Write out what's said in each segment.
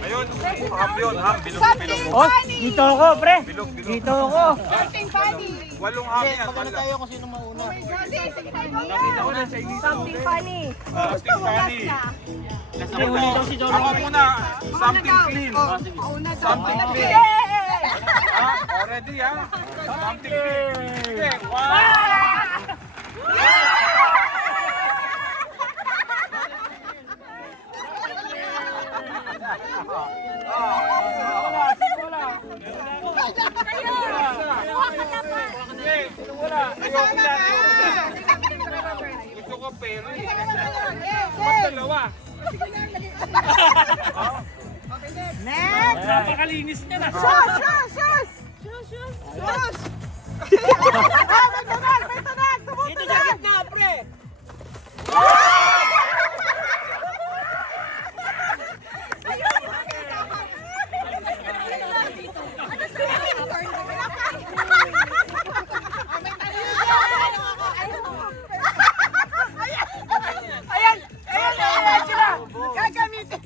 Ayun, ham yun, ham. Bilog. Oh, dito ako, pre. Bilog. Dito ako. Walong ham yan. Magkano tayo kung sino mauna? Nakita ko na sa inyo. Something funny. Something funny. Huli daw si Jono. Ako muna. Something clean. Something clean. Already ha? Something clean. Okay, one. Gusto ko pero eh. Ba't dalawa? Next! Napakalinis niya na. Shoes! May tunog! Dito sa gitna, pre. Ayan sila! Gagamitin!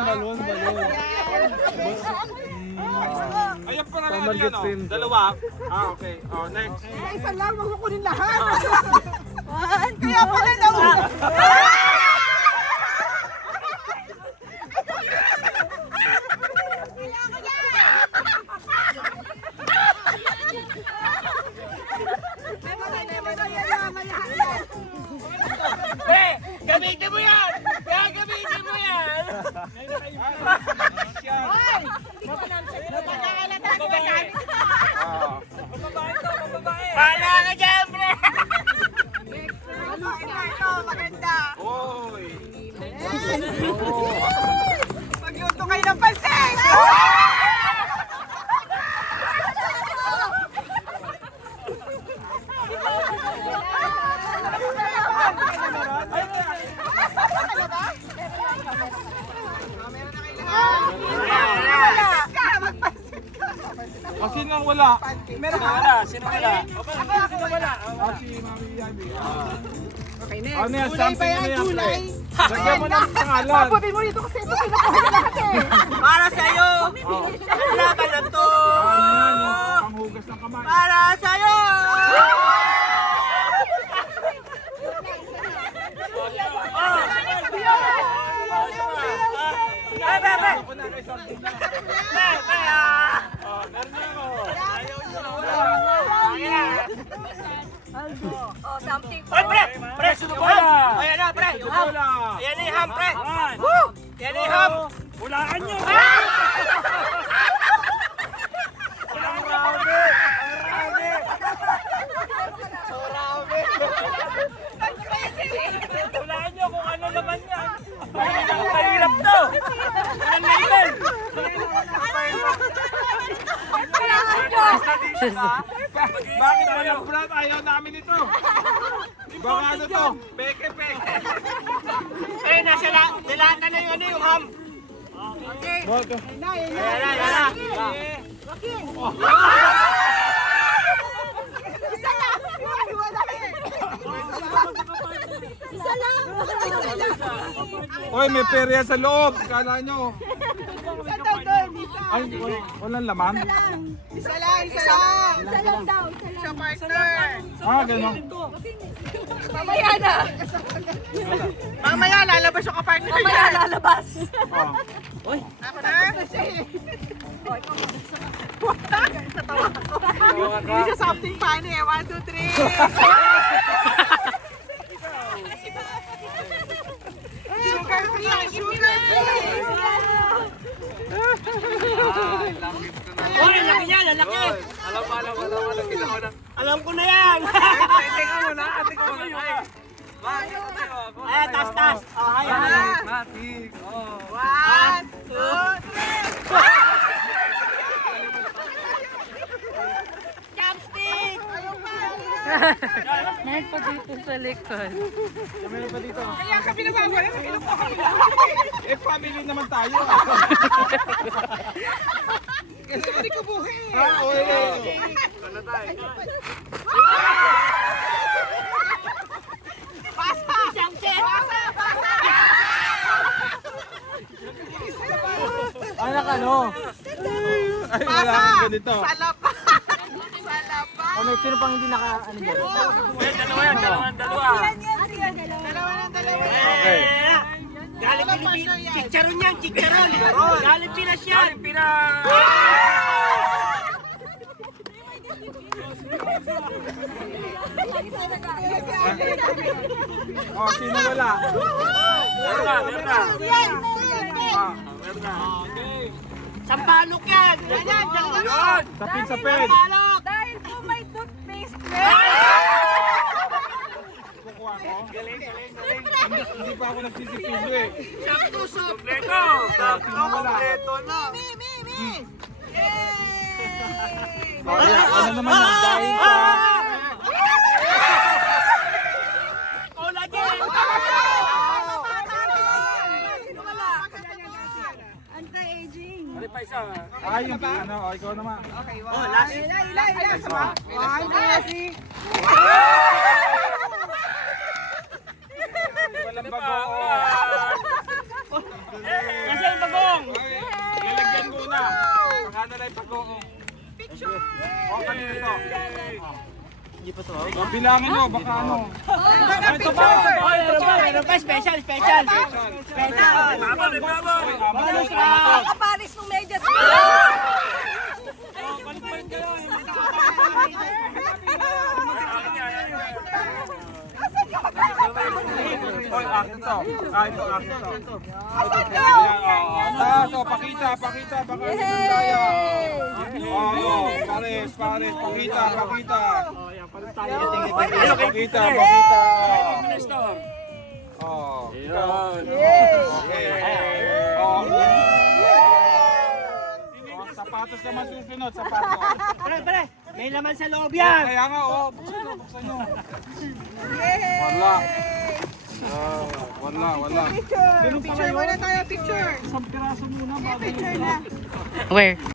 Balon. Ayun pa naman yan o. Dalawa. Okay. Next. Isa lang, wag mo kunin lahat! Kaya pala na Pre, gamitin mo yan. Gamitin mo yan. Pala ka dyan, pre. maganda! Oy. Magluto kayo ng pansin! Kasi nang wala. Meron Sino wala? Sino wala? Si Mami Yabi. Okay, next. Ano yan? Something ano yan, pre? Lagyan mo ng pangalan. Papabi mo dito kasi ito pinakuha lahat eh. Para sa'yo. Laban na to. Ano yan? Yung panghugas ng kamay. Para sa'yo. Ako na kay something na. Meron na ako. Oh, something. Oy, pre, sino ba? Ayan na, pre. Yung ham. Wala. Ayan na yung ham, pre. Woo! Ayan na yung ham. Hulaan nyo. Hulaan nyo kung ano naman yan. Mahirap to. Ang level. Bakit walang brand? Ayaw namin ito. Baka ano to? Peke. Eh, nilata na yung ano yung ham. Ayan na. Isa lang! Oy, may perya sa loob. Kala nyo. Ay, walang laman? Isa lang! Isa lang daw! Siya partner! Gano'n. Mamaya na! Mamaya lalabas yung kapartner niya! Mamaya lalabas! Oh. Ako na? Sa tawa ko. Hindi siya something funny eh. 1, 2, 3! Sugar free! Sugar free! Oy, laki yan, laki. Alam ko na. Alam ko na yan. Tingnan mo na. Ayan, tas. Oh, ayan. 1, 2, 3! Chopstick. Meron pa dito sa likod. Meron pa dito. Kaya kami nawawala, nakinupo kami. Eh, family naman tayo. Kasi hindi ko buhay. Pasa! Pasa! Pasa! Anak ano? Ay, wala Pasa! akong ganito. Sa laban! Sa laban! Ano, sino pang hindi naka, ano dyan? Dalawa yan, dalawa. Dalawa ng dalawa. Okay. Galing Pilipinas. Chicharon yan, chicharon. Galing Pinas yan. Galing Pinas. Oh, sino wala? Meron na, meron na. Meron na. Sampalok yan. Ganyan, ganyan. Yun. Sapin sa pen. Dahil po may toothpaste Kukuha ko. Hindi pa ako nagsisipilyo eh. Kompleto. Kompleto na. Mi! Yay! Ano naman yan? Dahil sa... Sino wala? Anti-aging. Ano pa isa? Ay, yung ano, oh, ikaw naman. Okay, one. Ilan. Sama? One, two, Walang bago. Kasi yung bagong. Okay, lalagyan muna. Baka na lang yung pag-uong. Picture! O, kanina to. Hindi pa to. O, bilangin mo, baka ano. Ito ba? Ano pa? Special, special. Babon, babon. Nakaparis ng medyas ko. Balik-balik ka lang. Oy, akin to. Ah, ito, akin to. Asan ka? Taas, o, pakita. Baka sinundaya. Oo, pares. Pakita. Pakita. Minister. Oh. Yun. Okay. Oh. Oh, sapatos naman susunod, sapatos. Pare, may laman sa loob yan. Kaya nga, oh, buksan nyo. Wala. Wala. Picture muna tayo, picture. Isang piraso muna. Picture na. Where?